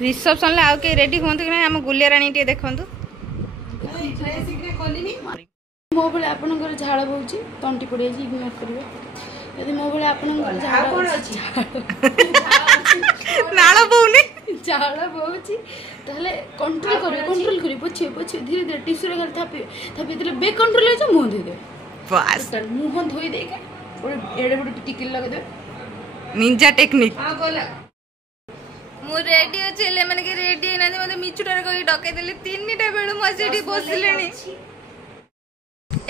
Reception आउ के ready हूँ कि ना आम गुलिया राणी टे देखु मो बेले आपनकर झाड़ बहुची तंटी पड़ी इग्नोर करिवे यदि मो बेले आपनकर झाड़ कोन अछि नाଳ बहुनी झाड़ बहुची ताले कंट्रोल करिवे पोछे धीरे धीरे टिश्यू रे खाली थापी देले बे कंट्रोल हो जा मुंह धोई दे बस मुंह धोई दे के एडे बडे टिकिल लगे दे निंजा टेक्निक हां गोला मु रेडी अछि ले माने के रेडी ना मते मिचुटार कोई डके देले 3टा बेलु म सेठी बसलेनी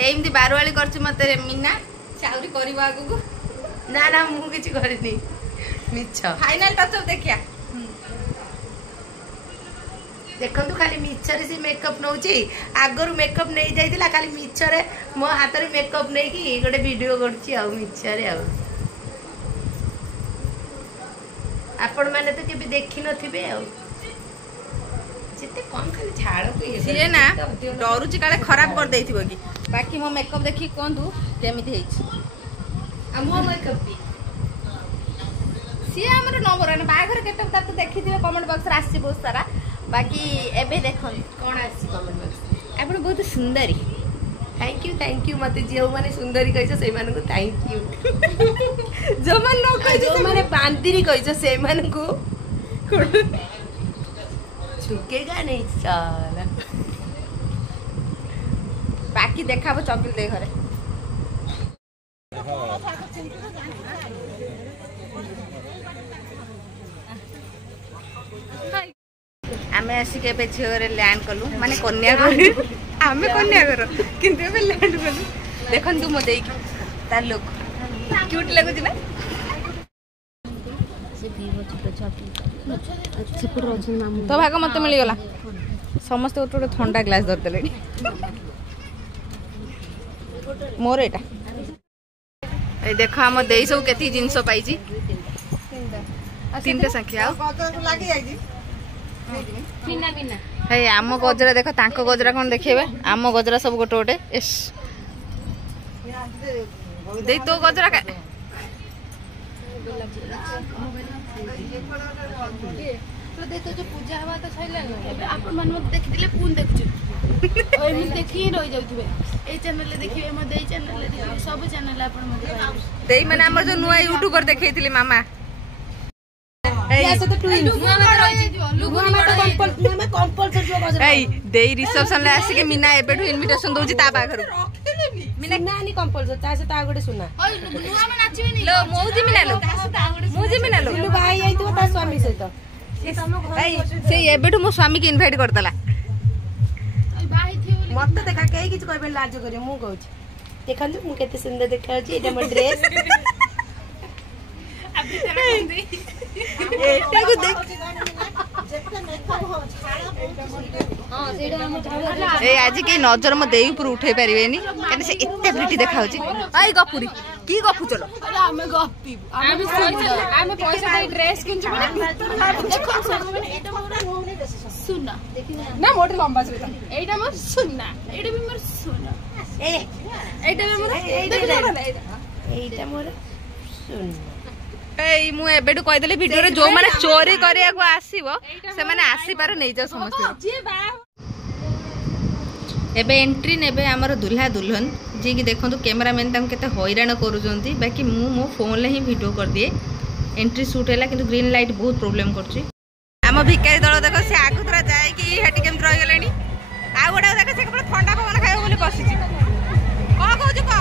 एमती बारवाली करछि मते मीना चाउरी करबा आगु को ना ना मु किछि करिनी मिछ फाइनल टच अप देखिया देखंतु खाली मिछरे से मेकअप नउची आगरु मेकअप नहीं जाइतिला खाली मिछरे मो हाथ रे मेकअप नहीं की गोटे वीडियो करछि आ मिछरे आ आपण माने तो केबे देखि नथिबे आ जिते कम खाली झाड़ को ये ना डरुची काले खराब कर देथिबो की बाकी मो मेकअप देखि कोंदु केमिति हेछि आ मो मेकअप भी सी हमर नंबर ना बागर केटप तक देखिथिबे कमेंट बॉक्स रे आसी बहुत सारा बाकी एबे देखन कोन आसी कमेंट बॉक्स आपण बहुत सुंदरी थैंक यू मते जे माने सुंदरी कहछ से माने को थैंक यू जो मन न कहछ जो माने बांदरी कहछ से माने को झुकेगा नहीं साला बाकी देखाबो चपिल दे घरे आमे आसी के झिओरे लैंड कलु माने कन्यागर आमे कन्यागर किंतु एबे लैंड कलु देखन तू मो देई तार लोक क्यूट लागो ना तो भाग मत मिल गला समस्त गोटे ठंडा ग्लास धर देले मोर एटा ए देखो हम देई सब केती जिंस पाइजी 3टा संख्या लागी जाईजी बिना बिना हे आम गजरा देखो तांको गजरा कोन देखेबे आम गजरा सब गोटे गोटे एस दे तो गजरा का तो देखो जो पूजा हवा तो सैला न आपण मन मत देखि दिले पून देखछु ओइ मिल देखि रहि जाउथिबे ए चैनल देखिबे म देई चैनल देखिबे सब चैनल आपण मत देई माने हमर जो नुवा यूट्यूबर देखैथिली मामा ऐसे तो ट्विन लुगु में तो कंपल्सरी जो गजरा ए देई रिसेप्शन ले आसी के मीना एबेठु इनविटेशन दोजी ता बाखरु मीना नानी कंपल्सरी ता से ता गोटे सुना नुवा में नाचिबे नि लो मौजी मीना लो मौजी मीना लो लु भाई आइतो ता स्वामी सहित से एबेठु मो स्वामी के इनवाइट करतला मत देखा कई किछ कहबे लाज करियो मु कहू देखंतु मु केते सुंदर देखा छी एटा मोर ड्रेस अभी तेरा कोंदी एटा को देख हां सेडा हम झाड़ा ए आज के नजर म देई ऊपर उठै परिबेनी कने से एते ब्यूटी देखाउची आई गपुरी की गपु चलो अरे हमें गप्पी हमें हमें पैसा दे ड्रेस किनछु देखो एटा मोर सुना ना मोटे लंबा से एटा मोर सुना एटा भी मोर सुना ए एटा भी मोर एटा मोर सुना ए मु एबेडु कहि देले वीडियो रे जो माने चोरी करिया को आसीबो से माने आसी पार नै जा समस्त एबे एंट्री नेबे हमर दुल्हा दुल्हन जे कि देखंतु कैमरामैन तम केते हैरान करूजंती बाकी मु मो फोन ले ही वीडियो कर दिए एंट्री शूट हैला किंतु ग्रीन लाइट बहुत प्रॉब्लम करछि हम भिकारी दल देखो से आगु तरा जाय कि हेटी केम रह गेलेनी आ गोडा देखो से केवल ठंडा पवन खायो बोली बसिछि को कहू को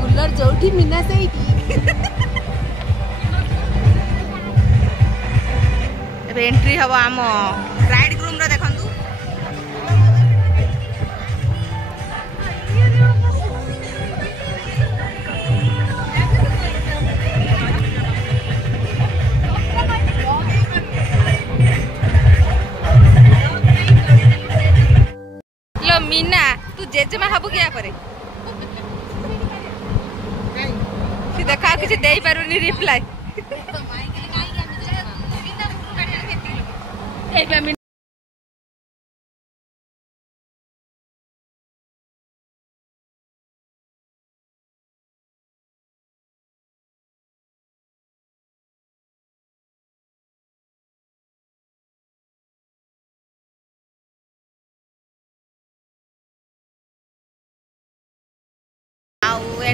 कूलर जोठी मीना से एबे एंट्री हबो आम ब्राइड ग्रूम रो देखंतु लो मीना तू जेजेमा हबु क्या करे सी देखा किसी देई पारुनी रिप्लाई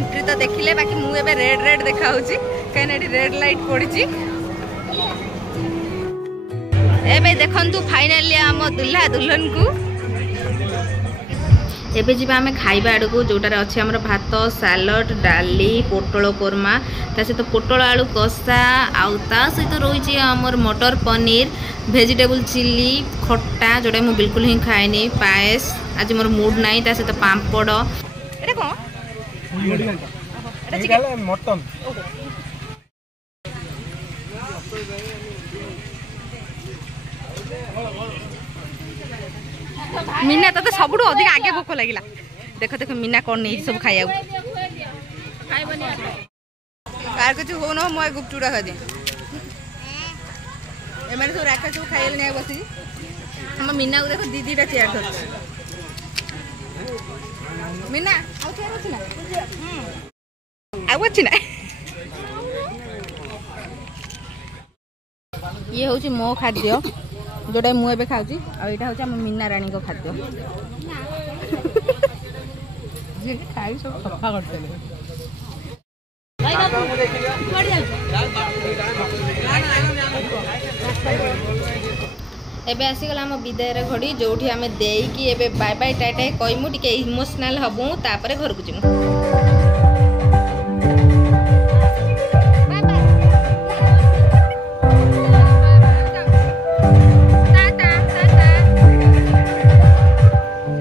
एंट्री तो देखिले बाकी मु एबे रेड रेड देखा होची कहीं एटी रेड लाइट पड़ी। एबे देखंतु फाइनली आम दुल्हा दुल्हन को एबे जीवा आमे खाइबा आड़ को जोटार अच्छे आमर भात सालड डाली पोटल कोरमा ता सहित पोटल आलू कषा आउ ता सहित रही आमर मटर पनीर वेजिटेबल चिली खट्टा जोटा मु बिल्कुल ही खाएनी पायस आज मोर मूड नाई ता सहित पांपड़ एटा कोन एटा चिकन मटन मीना तो सबुठ अधिक आगे भोक लगिला देख देख मीना कौन नहीं सब खाया कार कुछ हो न मैं गुपचुड़ा खा दी एम सब राखा सब खाइल नहीं बस हम मीना को देख दीदी चेयर धर मीना आउ चेयर अच्छी ना आउ अच्छी ना ये हूँ मो खाद्य जोटा मुझे खाऊँ और यहाँ हूँ मीना राणी को खाद्य खाई सब सफा करते एबे आसीगला आम विदायर घड़ी जो आम देकी बाय बाय टाटा कहमु टिके इमोशनल हबू तापर घर को जीमु।